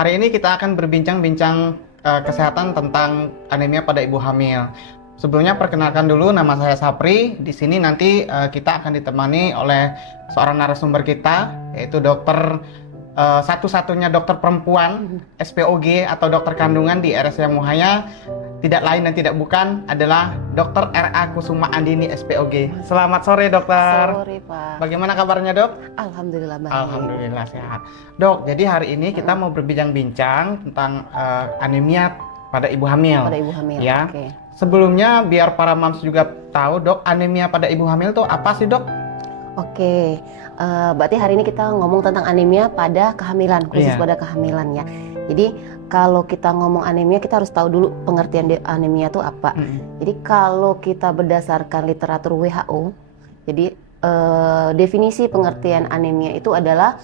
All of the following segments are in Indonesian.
Hari ini kita akan berbincang-bincang kesehatan tentang anemia pada ibu hamil. Sebelumnya perkenalkan dulu, nama saya Sapri. Di sini nanti kita akan ditemani oleh seorang narasumber kita, yaitu dokter satu-satunya dokter perempuan SPOG atau dokter kandungan di RSUD Muhaya. Tidak lain dan tidak bukan adalah Dr. R.A. Kusuma Andini SPOG. Selamat sore dokter. Sore Pak. Bagaimana kabarnya dok? Alhamdulillah baik. Alhamdulillah sehat. Dok, jadi hari ini kita mau berbincang-bincang tentang anemia pada ibu hamil. Pada ibu hamil. Ya. Oke. Sebelumnya biar para moms juga tahu dok, anemia pada ibu hamil itu apa sih dok? Oke. Berarti hari ini kita ngomong tentang anemia pada kehamilan, khusus Iya. pada kehamilan ya. Jadi kalau kita ngomong anemia, kita harus tahu dulu pengertian anemia itu apa. Jadi kalau kita berdasarkan literatur WHO, jadi definisi pengertian anemia itu adalah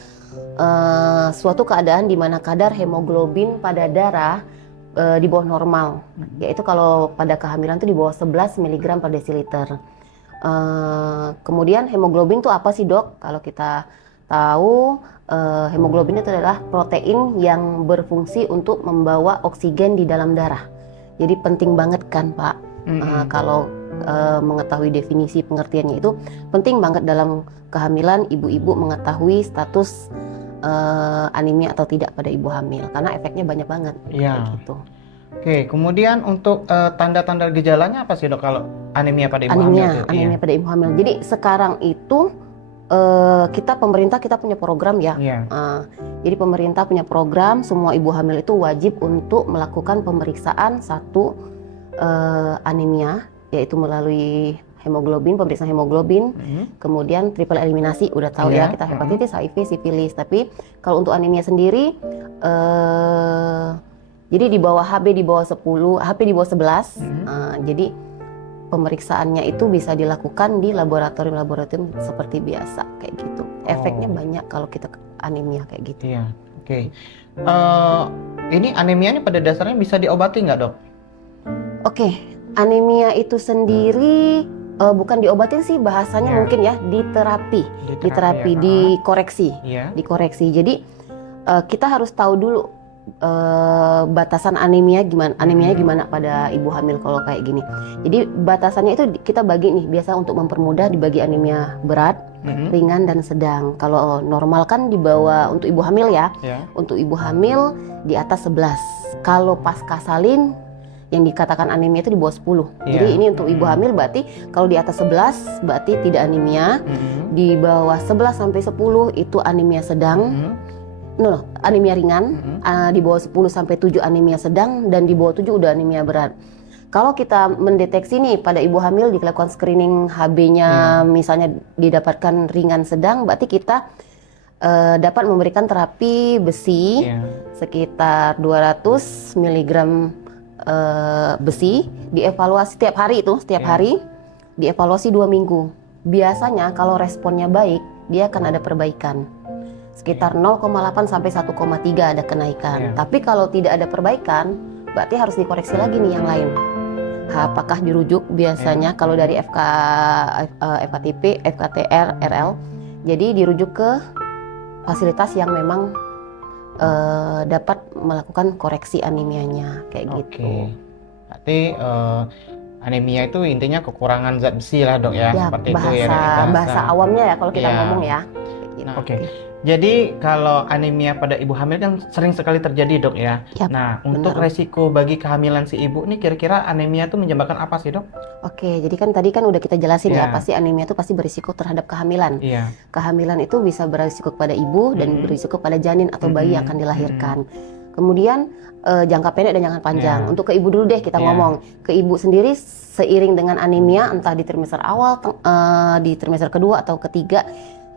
suatu keadaan di mana kadar hemoglobin pada darah di bawah normal, yaitu kalau pada kehamilan itu di bawah 11 mg per desiliter. Kemudian hemoglobin itu apa sih dok? Kalau kita tahu hemoglobin itu adalah protein yang berfungsi untuk membawa oksigen di dalam darah. Jadi penting banget kan Pak, kalau mengetahui definisi pengertiannya itu penting banget dalam kehamilan ibu-ibu mengetahui status anemia atau tidak pada ibu hamil, karena efeknya banyak banget. Iya. Gitu. Oke, kemudian untuk tanda-tanda gejalanya apa sih dok kalau anemia pada ibu hamil itu? Anemia pada ibu hamil. Jadi sekarang itu pemerintah kita punya program ya. Iya. Jadi pemerintah punya program, semua ibu hamil itu wajib untuk melakukan pemeriksaan anemia, yaitu melalui pemeriksaan hemoglobin, kemudian triple eliminasi, udah tahu ya kita hepatitis, HIV, sifilis. Tapi kalau untuk anemia sendiri, jadi di bawah HB di bawah 10, HP di bawah 11, jadi pemeriksaannya itu bisa dilakukan di laboratorium seperti biasa kayak gitu. Efeknya banyak kalau kita anemia kayak gitu. Iya. Oke. Ini anemianya pada dasarnya bisa diobati nggak dok? Oke, anemia itu sendiri bukan diobatin sih bahasanya, mungkin ya diterapi, dikoreksi, dikoreksi. Jadi kita harus tahu dulu batasan anemianya gimana pada ibu hamil kalau kayak gini. Jadi batasannya itu kita bagi nih, biasa untuk mempermudah dibagi anemia berat, ringan dan sedang. Kalau normal kan di bawah untuk ibu hamil ya. Untuk ibu hamil di atas 11. Kalau pasca salin yang dikatakan anemia itu di bawah 10. Jadi ini untuk ibu hamil berarti kalau di atas 11 berarti tidak anemia. Di bawah 11 sampai 10 itu anemia sedang. Anemia ringan. Di bawah 10 sampai 7 anemia sedang, dan di bawah 7 udah anemia berat. Kalau kita mendeteksi nih pada ibu hamil dilakukan screening HB-nya misalnya didapatkan ringan sedang, berarti kita dapat memberikan terapi besi sekitar 200 mg besi, dievaluasi setiap hari hari, dievaluasi 2 minggu. Biasanya kalau responnya baik, dia akan ada perbaikan. Sekitar 0,8 sampai 1,3 ada kenaikan. Tapi kalau tidak ada perbaikan, berarti harus dikoreksi lagi nih yang lain. Apakah dirujuk biasanya kalau dari FKTP, FKTR, RL, jadi dirujuk ke fasilitas yang memang dapat melakukan koreksi anemianya kayak gitu. Berarti anemia itu intinya kekurangan zat besi lah dok ya, seperti itu ya. Bahasa awamnya ya kalau kita ngomong ya. Jadi kalau anemia pada ibu hamil kan sering sekali terjadi dok ya. Nah, untuk resiko bagi kehamilan si ibu nih kira-kira anemia itu menyebabkan apa sih dok? Oke, jadi kan tadi kan udah kita jelasin ya, pasti anemia itu pasti berisiko terhadap kehamilan. Kehamilan itu bisa berisiko pada ibu dan berisiko pada janin atau bayi yang akan dilahirkan. Kemudian jangka pendek dan jangka panjang. Untuk ke ibu dulu deh kita ngomong. Ke ibu sendiri seiring dengan anemia entah di trimester awal, di trimester kedua atau ketiga,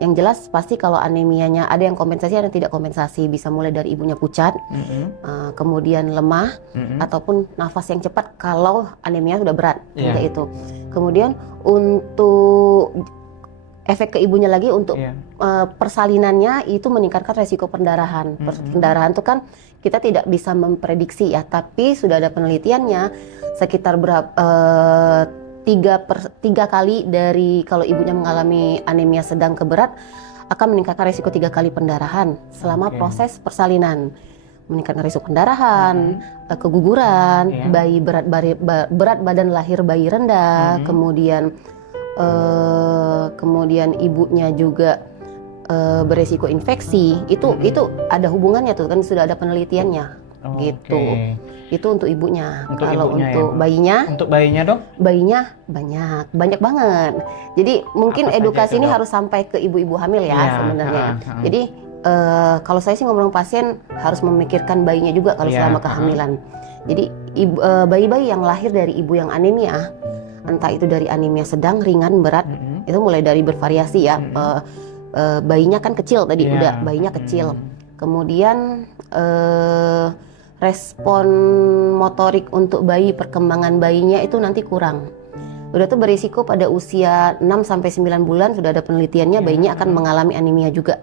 yang jelas pasti kalau anemianya ada yang kompensasi, ada yang tidak kompensasi. Bisa mulai dari ibunya pucat, kemudian lemah, ataupun nafas yang cepat kalau anemia sudah berat. Itu. Kemudian untuk efek ke ibunya lagi, untuk persalinannya itu meningkatkan resiko pendarahan. Pendarahan itu kan kita tidak bisa memprediksi ya, tapi sudah ada penelitiannya sekitar tiga kali dari kalau ibunya mengalami anemia sedang ke berat akan meningkatkan resiko 3 kali pendarahan selama proses persalinan. meningkatkan risiko pendarahan, keguguran, bayi berat badan lahir bayi rendah, kemudian ibunya juga beresiko infeksi. Itu ada hubungannya tuh kan, sudah ada penelitiannya. Gitu. Itu untuk ibunya. Kalau untuk bayinya? Untuk bayinya, Dok? Bayinya banyak banget. Jadi mungkin edukasi ini harus sampai ke ibu-ibu hamil ya sebenarnya. Jadi kalau saya sih ngomong pasien harus memikirkan bayinya juga kalau selama kehamilan. Jadi bayi-bayi yang lahir dari ibu yang anemia, entah itu dari anemia sedang, ringan, berat, itu mulai dari bervariasi ya. Bayinya kan kecil tadi, udah bayinya kecil. Kemudian respon motorik untuk bayi, perkembangan bayinya itu nanti kurang. Udah tuh berisiko pada usia 6-9 bulan sudah ada penelitiannya bayinya akan mengalami anemia juga.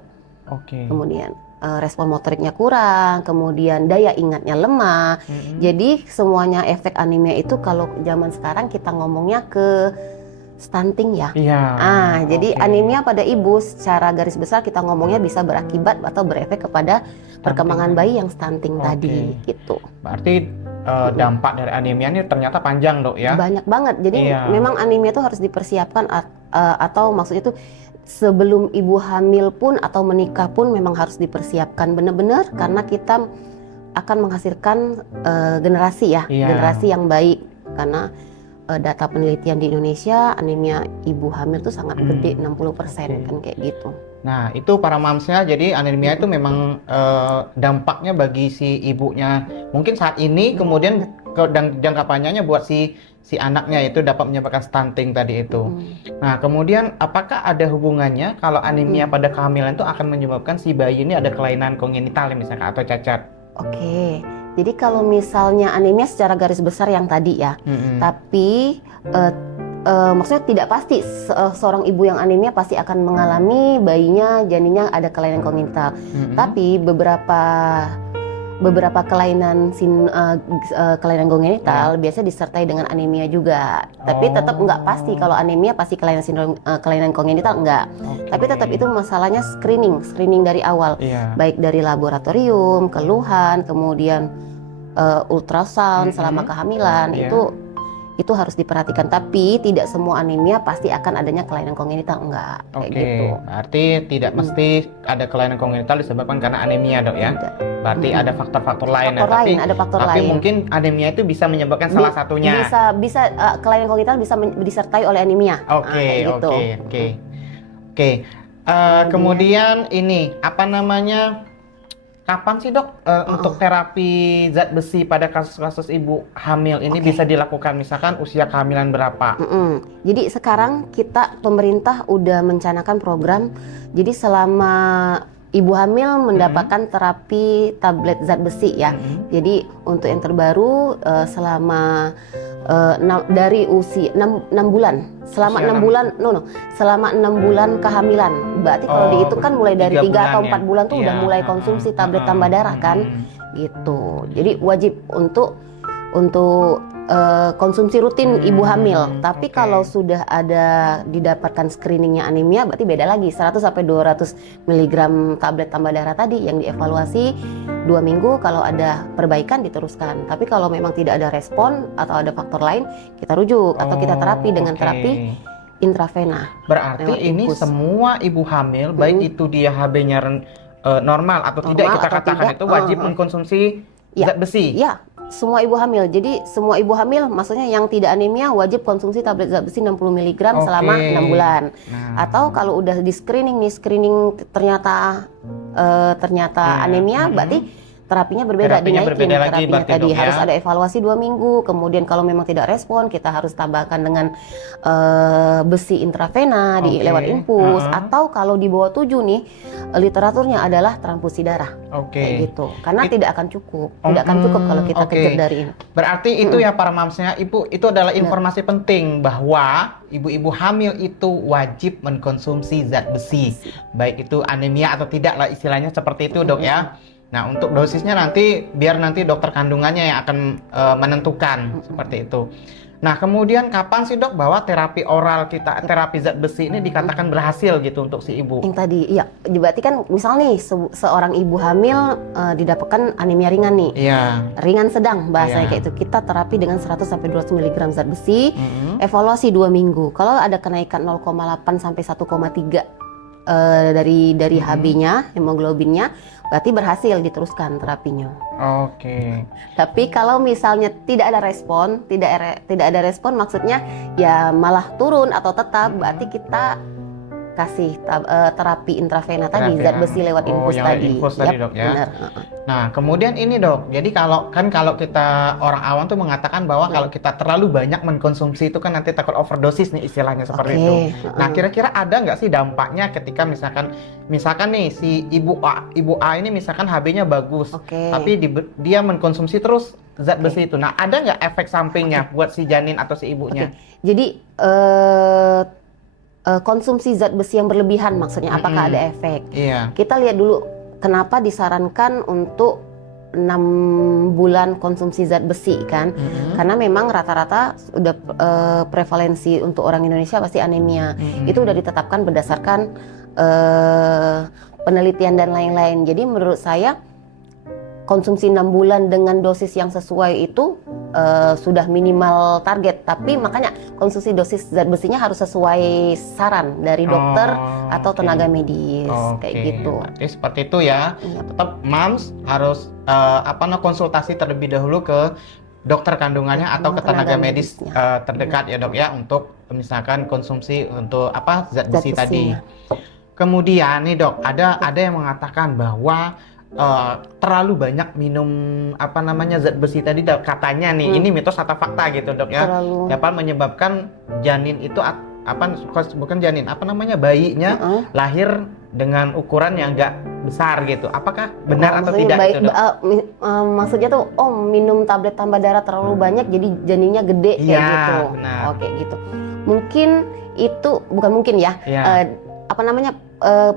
Kemudian respon motoriknya kurang, kemudian daya ingatnya lemah. Jadi semuanya efek anemia itu kalau zaman sekarang kita ngomongnya ke stunting ya. Jadi anemia pada ibu secara garis besar kita ngomongnya bisa berakibat atau berefek kepada perkembangan bayi yang stunting tadi gitu. Berarti dampak dari anemia ini ternyata panjang, Dok ya. Banyak banget. Jadi memang anemia itu harus dipersiapkan atau maksudnya itu sebelum ibu hamil pun atau menikah pun memang harus dipersiapkan benar-benar karena kita akan menghasilkan generasi yang baik karena data penelitian di Indonesia anemia ibu hamil itu sangat gede 60% kan kayak gitu. Nah itu para mamsnya, jadi anemia itu memang dampaknya bagi si ibunya mungkin saat ini, kemudian dan jangka panjangnya buat si anaknya itu dapat menyebabkan stunting tadi itu. Nah kemudian apakah ada hubungannya kalau anemia pada kehamilan itu akan menyebabkan si bayi ini ada kelainan kongenital misalkan atau cacat? Jadi kalau misalnya anemia secara garis besar yang tadi ya, tapi maksudnya tidak pasti seorang ibu yang anemia pasti akan mengalami bayinya janinnya ada kelainan kongenital. Tapi beberapa kelainan kelainan kongenital biasa disertai dengan anemia juga. Tapi tetap nggak pasti kalau anemia pasti kelainan kongenital enggak. Tapi tetap itu masalahnya screening dari awal, baik dari laboratorium, keluhan, kemudian ultrasound selama kehamilan itu harus diperhatikan. Tapi tidak semua anemia pasti akan adanya kelainan kongenital, enggak kayak gitu. Berarti tidak mesti ada kelainan kongenital disebabkan karena anemia, Dok ya. Berarti ada faktor-faktor lain. Ada faktor lain. Tapi mungkin anemia itu bisa menyebabkan salah satunya. Bisa kelainan kongenital bisa disertai oleh anemia. Kemudian ini apa namanya? Kapan sih, Dok, untuk terapi zat besi pada kasus-kasus ibu hamil ini bisa dilakukan? Misalkan usia kehamilan berapa? Jadi sekarang pemerintah udah mencanangkan program. Jadi selama ibu hamil mendapatkan terapi tablet zat besi ya. Jadi untuk yang terbaru selama dari usia 6 bulan. Selama 6 bulan, selama 6 bulan kehamilan. Berarti kalau dihitung mulai dari 3 atau 4 bulan tuh udah mulai konsumsi tablet tambah darah kan. Gitu. Jadi wajib untuk konsumsi rutin ibu hamil. Tapi kalau sudah ada didapatkan screeningnya anemia, berarti beda lagi. 100 sampai 200 mg tablet tambah darah tadi yang dievaluasi 2 minggu, kalau ada perbaikan diteruskan. Tapi kalau memang tidak ada respon atau ada faktor lain, kita rujuk atau kita terapi dengan terapi intravena. Berarti ini semua ibu hamil, baik itu dia HB-nya normal atau tidak, kita katakan itu wajib mengkonsumsi zat besi. Ya, semua ibu hamil. Jadi semua ibu hamil, maksudnya yang tidak anemia wajib konsumsi tablet zat besi 60 mg selama 6 bulan. Atau kalau udah di screening ternyata anemia, berarti terapinya berbeda, dinaikin terapinya tadi. Harus ada evaluasi 2 minggu. Kemudian kalau memang tidak respon, kita harus tambahkan dengan besi intravena lewat infus. Atau kalau di bawah 7 nih, literaturnya adalah transfusi darah. Kayak gitu. Karena tidak akan cukup. Tidak akan cukup kalau kita kejar dari ini. Berarti itu ya para mamsnya, Ibu, itu adalah informasi penting bahwa ibu-ibu hamil itu wajib mengkonsumsi zat besi. Baik itu anemia atau tidak lah, istilahnya seperti itu, Dok ya. Nah, untuk dosisnya biar nanti dokter kandungannya yang akan menentukan seperti itu. Nah, kemudian kapan sih dok bahwa terapi oral kita, terapi zat besi ini dikatakan berhasil gitu untuk si ibu? Yang tadi, iya, berarti kan misal nih seorang ibu hamil didapatkan anemia ringan nih, ringan sedang bahasanya kayak itu, kita terapi dengan 100 sampai 200 mg zat besi, evaluasi 2 minggu. Kalau ada kenaikan 0,8 sampai 1,3 dari HB-nya, hemoglobinnya, berarti berhasil diteruskan terapinya. Oke. Tapi kalau misalnya tidak ada respon, maksudnya ya malah turun atau tetap, berarti kita kasih terapi intravena tadi, zat besi lewat infus tadi. Infus tadi dok ya. Benar. Nah, kemudian ini dok, jadi kalau kita orang awam tuh mengatakan bahwa kalau kita terlalu banyak mengkonsumsi itu kan nanti takut overdosis nih istilahnya seperti itu. Nah, kira-kira ada nggak sih dampaknya ketika misalkan nih si ibu A ini misalkan HB-nya bagus, tapi dia mengkonsumsi terus zat besi itu. Nah, ada nggak efek sampingnya buat si janin atau si ibunya? Jadi konsumsi zat besi yang berlebihan maksudnya apakah ada efek? Kita lihat dulu kenapa disarankan untuk 6 bulan konsumsi zat besi kan? Karena memang rata-rata udah prevalensi untuk orang Indonesia pasti anemia. Itu udah ditetapkan berdasarkan penelitian dan lain-lain. Jadi menurut saya konsumsi 6 bulan dengan dosis yang sesuai itu sudah minimal target, tapi makanya konsumsi dosis zat besinya harus sesuai saran dari dokter atau tenaga medis kayak gitu. Jadi seperti itu ya. Tetap moms harus konsultasi terlebih dahulu ke dokter kandungannya atau ke tenaga medis terdekat ya dok ya, untuk misalkan konsumsi untuk zat besi tadi. Kemudian nih dok, ada yang mengatakan bahwa terlalu banyak minum zat besi tadi katanya nih, ini mitos atau fakta gitu dok ya, dapat menyebabkan janin itu bayinya lahir dengan ukuran yang enggak besar gitu. Apakah benar atau tidak itu dok? Maksudnya tuh minum tablet tambah darah terlalu banyak jadi janinnya gede kayak gitu. Benar. Kayak gitu. Mungkin itu bukan mungkin ya.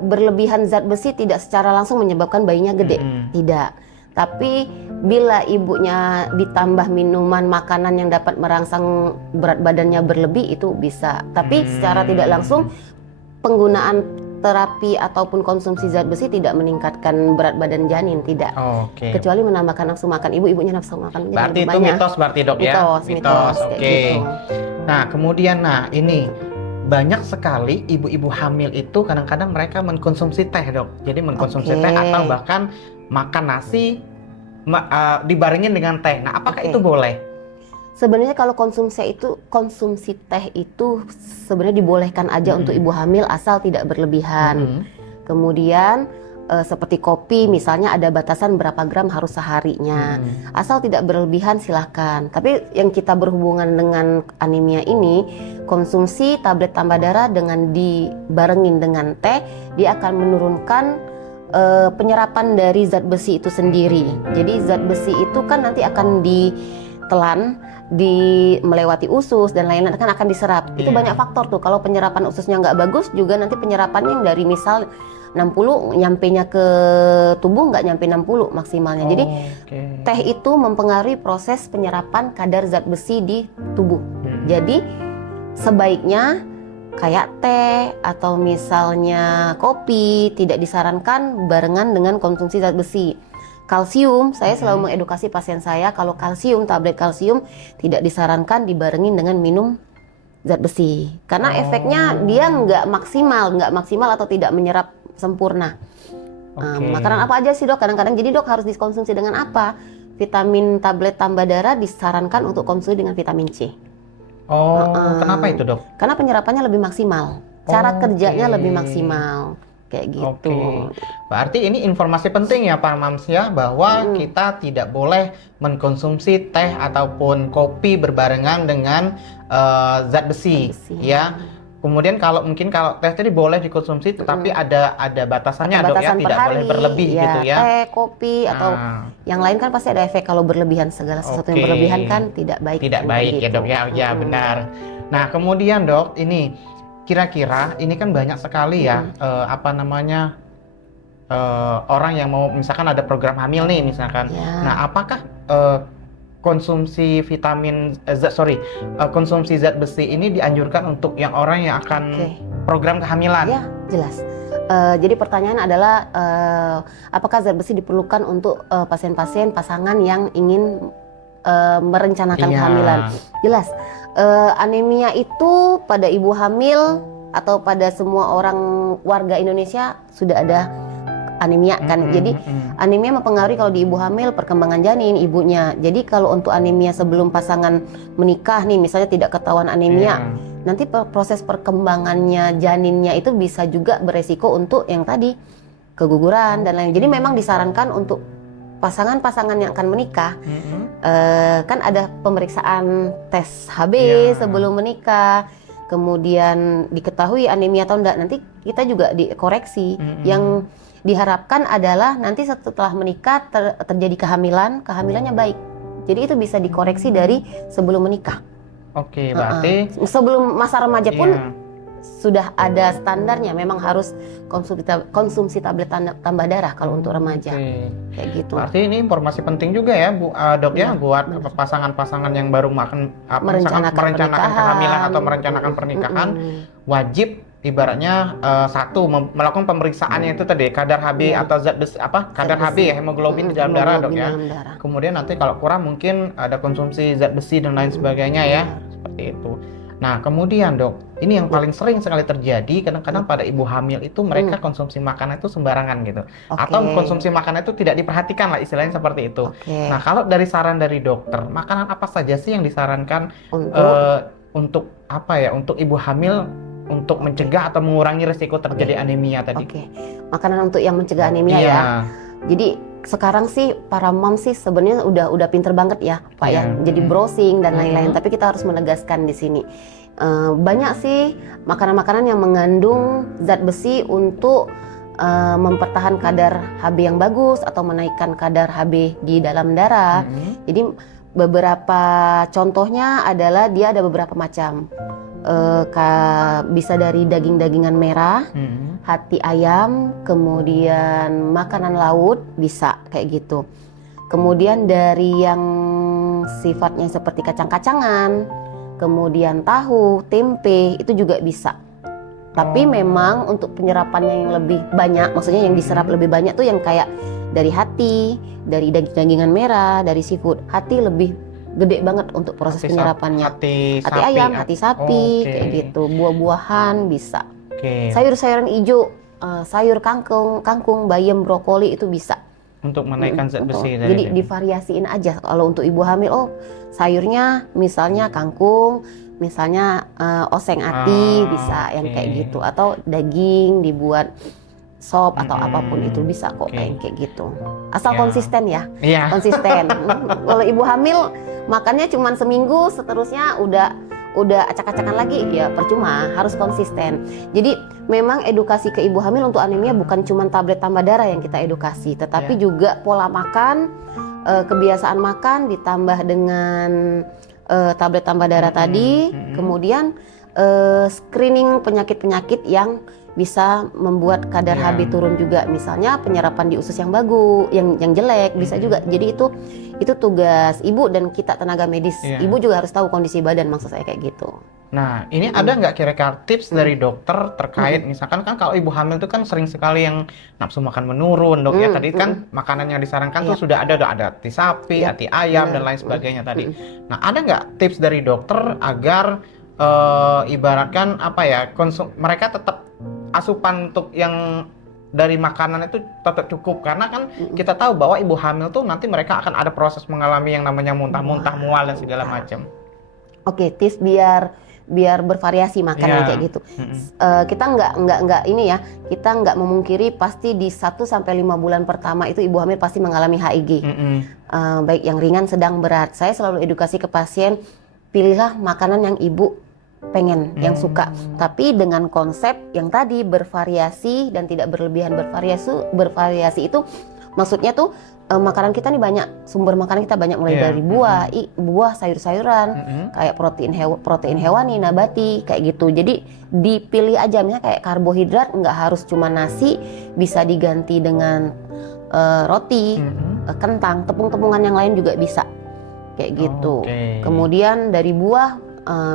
Berlebihan zat besi tidak secara langsung menyebabkan bayinya gede, tidak. Tapi bila ibunya ditambah minuman makanan yang dapat merangsang berat badannya berlebih, itu bisa. Tapi secara tidak langsung penggunaan terapi ataupun konsumsi zat besi tidak meningkatkan berat badan janin, tidak. Kecuali menambahkan nafsu makan, ibunya nafsu makan. Berarti itu mitos berarti dok ya? Mitos. Oke. Nah kemudian ini banyak sekali ibu-ibu hamil itu kadang-kadang mereka mengkonsumsi teh dok. Jadi mengkonsumsi teh atau bahkan makan nasi dibarengin dengan teh. Nah apakah itu boleh? Sebenarnya kalau konsumsi teh itu sebenarnya dibolehkan aja untuk ibu hamil asal tidak berlebihan. Kemudian seperti kopi misalnya ada batasan berapa gram harus seharinya. Asal tidak berlebihan silahkan. Tapi yang kita berhubungan dengan anemia ini, konsumsi tablet tambah darah dengan dibarengin dengan teh, dia akan menurunkan penyerapan dari zat besi itu sendiri. Jadi zat besi itu kan nanti akan ditelan, melewati usus dan lain-lain akan diserap. Itu banyak faktor tuh. Kalau penyerapan ususnya nggak bagus juga nanti penyerapannya yang dari misal 60 nyampenya ke tubuh nggak nyampe 60 maksimalnya. Jadi teh itu mempengaruhi proses penyerapan kadar zat besi di tubuh. Jadi sebaiknya kayak teh atau misalnya kopi tidak disarankan barengan dengan konsumsi zat besi. Kalsium, saya selalu mengedukasi pasien saya kalau tablet kalsium tidak disarankan dibarengin dengan minum zat besi. Karena efeknya dia nggak maksimal atau tidak menyerap sempurna. Makanan apa aja sih dok? Kadang-kadang jadi dok harus dikonsumsi dengan apa? Vitamin tablet tambah darah disarankan untuk konsumsi dengan vitamin C. Kenapa itu dok? Karena penyerapannya lebih maksimal, cara kerjanya lebih maksimal. Kayak gitu. Berarti ini informasi penting ya Pak Mams ya, bahwa kita tidak boleh mengkonsumsi teh ataupun kopi berbarengan dengan zat besi ya. Kemudian kalau teh tadi boleh dikonsumsi, tetapi ada batasannya dok ya, tidak boleh berlebih gitu ya. Teh, kopi atau yang lain kan pasti ada efek kalau berlebihan, segala sesuatu yang berlebihan kan tidak baik. Tidak baik gitu. Ya dok ya, ya benar. Nah kemudian dok, ini kira-kira ini kan banyak sekali ya orang yang mau misalkan ada program hamil nih misalkan. Nah apakah konsumsi konsumsi zat besi ini dianjurkan untuk yang orang yang akan program kehamilan? Ya, jelas. Jadi pertanyaan adalah apakah zat besi diperlukan untuk pasien-pasien pasangan yang ingin merencanakan kehamilan? Jelas. Anemia itu pada ibu hamil atau pada semua orang warga Indonesia sudah ada anemia kan. Jadi anemia mempengaruhi kalau di ibu hamil perkembangan janin ibunya. Jadi kalau untuk anemia sebelum pasangan menikah nih misalnya tidak ketahuan anemia, nanti proses perkembangannya janinnya itu bisa juga beresiko untuk yang tadi keguguran dan lain. Jadi memang disarankan untuk pasangan-pasangan yang akan menikah kan ada pemeriksaan tes HB sebelum menikah. Kemudian diketahui anemia atau enggak, nanti kita juga dikoreksi. Yang diharapkan adalah nanti setelah menikah terjadi kehamilannya baik. Jadi itu bisa dikoreksi dari sebelum menikah. Oke, berarti sebelum masa remaja pun sudah ada standarnya, memang harus konsumsi tablet tambah darah kalau untuk remaja. Kayak gitu. Berarti ini informasi penting juga ya, Bu Dok ya, buat pasangan-pasangan yang baru merencanakan kehamilan atau merencanakan pernikahan, wajib ibaratnya melakukan pemeriksaannya itu tadi kadar HB atau zat besi kadar HB ya, hemoglobin di dalam darah, Dok ya. Kemudian nanti kalau kurang mungkin ada konsumsi zat besi dan lain sebagainya ya, seperti itu. Nah, kemudian Dok, ini yang paling sering sekali terjadi kadang-kadang pada ibu hamil itu mereka konsumsi makanan itu sembarangan gitu. Apa konsumsi makanan itu tidak diperhatikan lah, istilahnya seperti itu. Nah, kalau dari saran dari dokter, makanan apa saja sih yang disarankan untuk untuk ibu hamil untuk mencegah atau mengurangi risiko terjadi anemia tadi? Makanan untuk yang mencegah anemia ya. Jadi sekarang sih para mom sih sebenarnya udah pinter banget ya Pak ya. Jadi browsing dan lain-lain. Tapi kita harus menegaskan di sini banyak sih makanan-makanan yang mengandung zat besi untuk mempertahankan kadar HB yang bagus atau menaikkan kadar HB di dalam darah. Jadi beberapa contohnya adalah dia ada beberapa macam. Bisa dari daging-dagingan merah, hati ayam, kemudian makanan laut bisa kayak gitu. Kemudian dari yang sifatnya seperti kacang-kacangan, kemudian tahu, tempe itu juga bisa. Tapi memang untuk penyerapannya yang lebih banyak, maksudnya yang diserap lebih banyak tuh yang kayak dari hati, dari daging-dagingan merah, dari seafood. Hati lebih gede banget untuk proses penyerapannya. Hati ayam, hati sapi, kayak gitu. Buah-buahan bisa. Sayur-sayuran hijau, sayur kangkung, bayam, brokoli itu bisa. Untuk menaikkan zat besi. Jadi divariasiin aja. Kalau untuk ibu hamil, sayurnya misalnya kangkung, misalnya oseng ati bisa yang kayak gitu. Atau daging dibuat sop atau apapun itu bisa kok kayak gitu. Asal konsisten ya. Konsisten. Kalau ibu hamil makannya cuma seminggu, seterusnya udah acak-acakan lagi ya percuma, harus konsisten. Jadi memang edukasi ke ibu hamil untuk anemia bukan cuma tablet tambah darah yang kita edukasi, tetapi juga pola makan, kebiasaan makan ditambah dengan tablet tambah darah tadi, kemudian screening penyakit-penyakit yang bisa membuat kadar HB turun juga, misalnya penyerapan di usus yang bagus, yang jelek bisa juga. Jadi itu tugas ibu dan kita tenaga medis. Ibu juga harus tahu kondisi badan, maksud saya kayak gitu. Nah, ini ada nggak kira-kira tips dari dokter terkait misalkan kan kalau ibu hamil itu kan sering sekali yang nafsu makan menurun, Dok ya. Tadi kan makanan yang disarankan tuh sudah ada hati sapi, hati ayam dan lain sebagainya tadi. Nah, ada nggak tips dari dokter agar ibaratkan mereka tetap asupan untuk yang dari makanan itu tetap cukup, karena kan kita tahu bahwa ibu hamil tuh nanti mereka akan ada proses mengalami yang namanya muntah-muntah, mual dan segala macam. Tips biar bervariasi makanan kayak gitu. Kita nggak ini ya, kita nggak memungkiri pasti di 1 sampai 5 bulan pertama itu ibu hamil pasti mengalami HIG. Baik yang ringan, sedang, berat. Saya selalu edukasi ke pasien, pilihlah makanan yang ibu pengen, yang suka, tapi dengan konsep yang tadi bervariasi dan tidak berlebihan. Bervariasi itu maksudnya tuh makanan kita nih banyak, sumber makanan kita banyak, mulai dari buah, sayur-sayuran, kayak protein hewani, nabati, kayak gitu. Jadi dipilih aja, misalnya kayak karbohidrat nggak harus cuma nasi, bisa diganti dengan roti, kentang, tepung-tepungan yang lain juga bisa. kayak gitu. Oke. Kemudian dari buah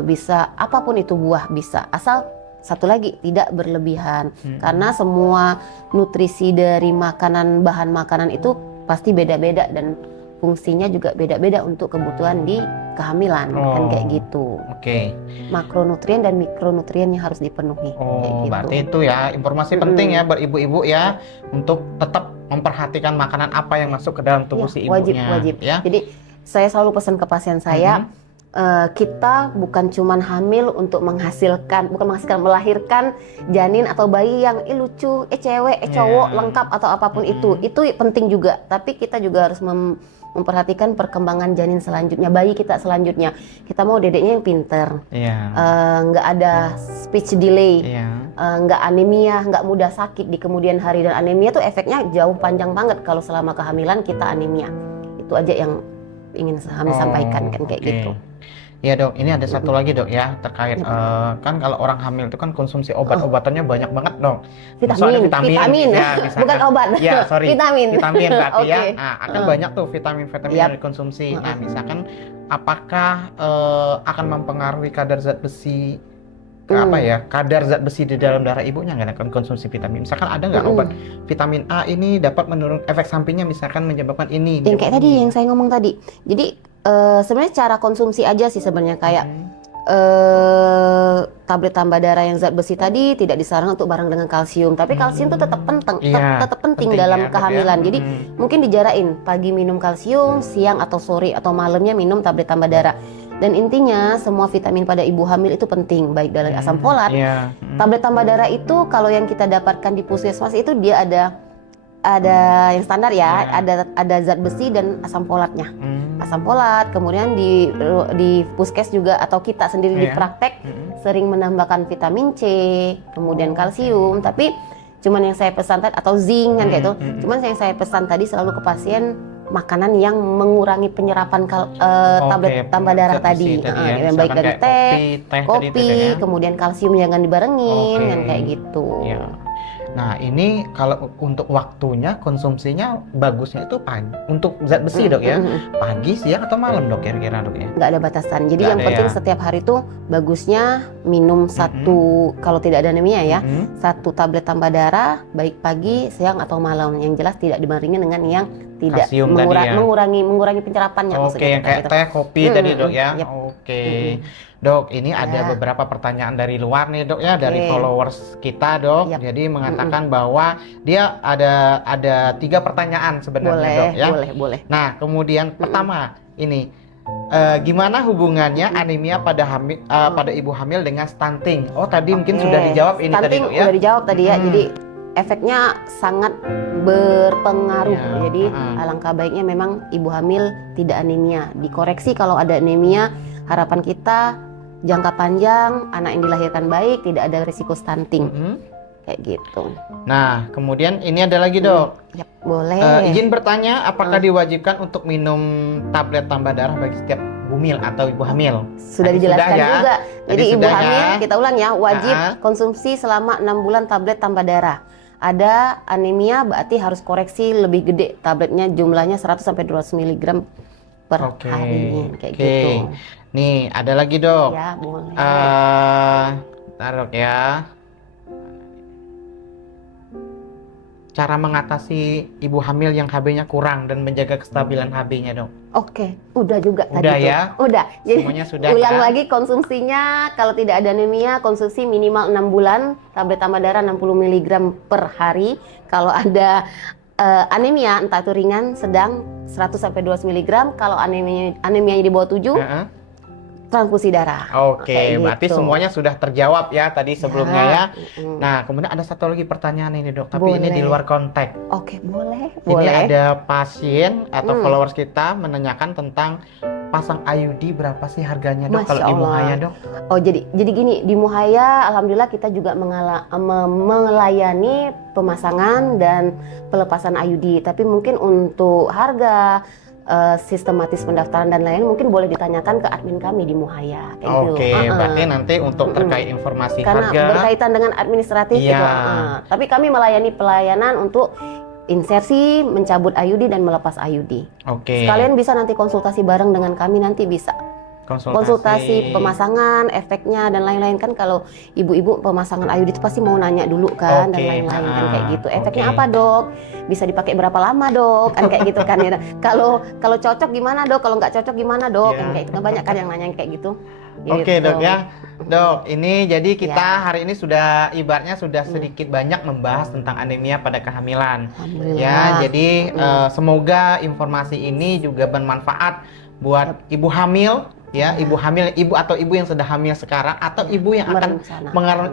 bisa apapun itu buah bisa, asal satu lagi tidak berlebihan. Karena semua nutrisi dari makanan, bahan makanan itu pasti beda-beda dan fungsinya juga beda-beda untuk kebutuhan di kehamilan, kan kayak gitu. Oke. Makronutrien dan mikronutrien yang harus dipenuhi. Kayak gitu. Berarti itu ya informasi penting ya buat ibu-ibu ya, untuk tetap memperhatikan makanan apa yang masuk ke dalam tubuh si ibunya. Wajib. Ya. Jadi saya selalu pesan ke pasien saya, kita bukan cuman hamil untuk melahirkan janin atau bayi yang lucu, cewek, cowok, lengkap atau apapun itu penting juga. Tapi kita juga harus memperhatikan perkembangan janin selanjutnya, bayi kita selanjutnya. Kita mau dedeknya yang pinter, nggak ada speech delay, nggak anemia, nggak mudah sakit di kemudian hari. Dan anemia tuh efeknya jauh panjang banget kalau selama kehamilan kita anemia. Itu aja yang ingin kami sampaikan kan kayak gitu. Ya dok, ini ada satu lagi dok ya, terkait kan kalau orang hamil itu kan konsumsi obat-obatannya banyak banget dok. Vitamin. Ya, bukan obat. Ya sorry. Vitamin berarti ya. Okay. Nah, akan banyak tuh vitamin yang dikonsumsi. Nah, misalkan apakah akan mempengaruhi kadar zat besi kadar zat besi di dalam darah ibunya nggak akan konsumsi vitamin? Misalkan ada nggak obat vitamin A ini dapat menurun efek sampingnya, misalkan menyebabkan ini? Yang kayak tadi yang saya ngomong tadi. Jadi sebenarnya cara konsumsi aja sih sebenarnya kayak tablet tambah darah yang zat besi tadi tidak disarankan untuk bareng dengan kalsium. Tapi kalsium itu tetap penting dalam kehamilan. Jadi mungkin dijarain pagi minum kalsium, siang atau sore atau malamnya minum tablet tambah darah. Dan intinya semua vitamin pada ibu hamil itu penting, baik dari asam folat. Tablet tambah darah itu kalau yang kita dapatkan di puskesmas itu dia ada yang standar ya, ada zat besi dan asam folatnya. Asam folat, kemudian di puskes juga atau kita sendiri di praktek sering menambahkan vitamin C, kemudian kalsium. Tapi cuman yang saya pesan tadi atau zinc kan kayak itu. Cuman yang saya pesan tadi selalu ke pasien makanan yang mengurangi penyerapan tablet tambah darah tadi. Yang baik dari teh, kopi, kemudian kalsium jangan dibarengin kan kayak gitu. Nah ini kalau untuk waktunya konsumsinya bagusnya itu pagi untuk zat besi dok ya, pagi, siang atau malam dok kira-kira dok ya? Nggak ada batasan. Jadi yang penting setiap hari itu bagusnya minum satu kalau tidak ada anemia ya, satu tablet tambah darah baik pagi, siang atau malam. Yang jelas tidak dibandingin dengan yang tidak mengurangi penyerapannya. Yang kayak teh, kopi tadi dok ya. Dok, ini ada beberapa pertanyaan dari luar nih dok ya, dari followers kita dok. Jadi mengatakan bahwa dia ada 3 pertanyaan sebenarnya dok ya. Boleh. Nah, kemudian pertama ini gimana hubungannya anemia pada ibu hamil dengan stunting? Oh, tadi mungkin sudah dijawab ini tadi dok ya. Sudah dijawab tadi ya. Jadi efeknya sangat berpengaruh. Jadi alangkah baiknya memang ibu hamil tidak anemia. Dikoreksi kalau ada anemia. Harapan kita jangka panjang anak yang dilahirkan baik, tidak ada risiko stunting. Kayak gitu. Nah, kemudian ini ada lagi dok. Boleh. Izin bertanya, apakah diwajibkan untuk minum tablet tambah darah bagi setiap bumil atau ibu hamil? Sudah dijelaskan juga. Jadi ibu hamil, kita ulang ya, wajib konsumsi selama 6 bulan tablet tambah darah. Ada anemia berarti harus koreksi lebih gede, tabletnya jumlahnya 100-200 mg per hari kayak gitu. Nih, ada lagi dok. Ya, boleh. Taruh ya. Cara mengatasi ibu hamil yang HB-nya kurang dan menjaga kestabilan HB-nya dok. Oke, udah juga tadi tuh. Ya? Udah. Jadi semuanya sudah. Ulang lagi konsumsinya, kalau tidak ada anemia, konsumsi minimal 6 bulan, tablet tambah darah 60 mg per hari. Kalau ada anemia, entah itu ringan, sedang, 100-200 mg. Kalau anemianya di bawah 7, transfusi darah. Oke, berarti semuanya sudah terjawab ya tadi sebelumnya ya. Nah, kemudian ada satu lagi pertanyaan ini dok, tapi ini di luar konteks. Oke, boleh. Ini ada pasien atau followers kita menanyakan tentang pasang IUD berapa sih harganya dok kalau di Muhaya dok? Oh jadi gini, di Muhaya alhamdulillah kita juga melayani pemasangan dan pelepasan IUD. Tapi mungkin untuk harga sistematis pendaftaran dan lain mungkin boleh ditanyakan ke admin kami di Muhaya. Berarti nanti untuk terkait informasi karena harga berkaitan dengan administratif itu. Tapi kami melayani pelayanan untuk insersi, mencabut IUD dan melepas IUD. Oke. Sekalian bisa nanti konsultasi bareng dengan kami, nanti bisa konsultasi pemasangan, efeknya dan lain-lain. Kan kalau ibu-ibu pemasangan IUD itu pasti mau nanya dulu kan, dan lain-lain kan kayak gitu. Efeknya apa, Dok? Bisa dipakai berapa lama, Dok? Kan kayak gitu kan ya. Kalau cocok gimana, Dok? Kalau nggak cocok gimana, Dok? Kan kayak gitu. Kan banyak kan yang nanya kayak gitu. Oke, Dok ya. Dok, ini jadi kita hari ini sudah ibaratnya sudah sedikit banyak membahas tentang anemia pada kehamilan. Ya, jadi semoga informasi ini juga bermanfaat buat ibu hamil, ya, ibu hamil, ibu atau ibu yang sedang hamil sekarang atau ibu yang akan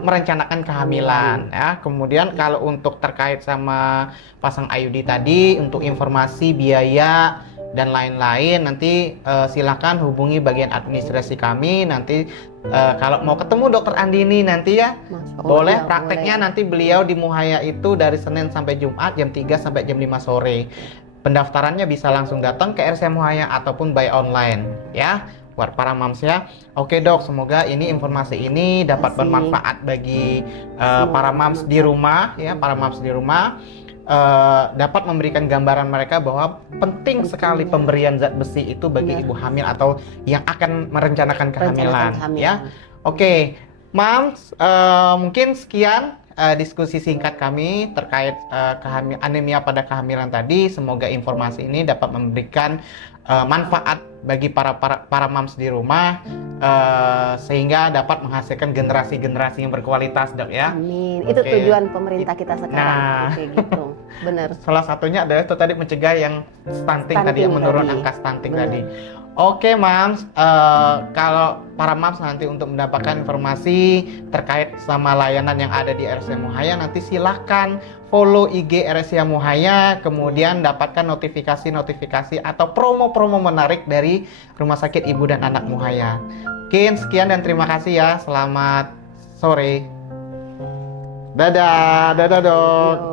merencanakan kehamilan, ya. Kemudian kalau untuk terkait sama pasang IUD tadi, untuk informasi biaya dan lain-lain nanti silakan hubungi bagian administrasi kami. Nanti kalau mau ketemu Dokter Andini nanti ya boleh, prakteknya nanti beliau di Muhaya itu dari Senin sampai Jumat jam 3 sampai jam 5 sore. Pendaftarannya bisa langsung datang ke RSCM Muhaya ataupun by online ya buat para moms ya. Oke, Dok, semoga ini informasi ini dapat bermanfaat bagi para moms di rumah ya, para moms di rumah. Dapat memberikan gambaran mereka bahwa penting sekali pemberian zat besi itu bagi ibu hamil atau yang akan merencanakan kehamilan ya. Oke, moms, mungkin sekian diskusi singkat kami terkait anemia pada kehamilan tadi. Semoga informasi ini dapat memberikan manfaat bagi para moms di rumah, sehingga dapat menghasilkan generasi-generasi yang berkualitas, Dok ya. Amin. Itu tujuan pemerintah kita sekarang. Kayak gitu. Benar. Salah satunya adalah itu tadi mencegah yang stunting tadi, yang menurun angka stunting tadi. Oke, Mams, kalau para Mams nanti untuk mendapatkan informasi terkait sama layanan yang ada di RSCM Muhaya, nanti silahkan follow IG RSCM Muhaya, kemudian dapatkan notifikasi atau promo-promo menarik dari Rumah Sakit Ibu dan Anak Muhaya. Mungkin sekian dan terima kasih ya. Selamat sore. Dadah, Dok.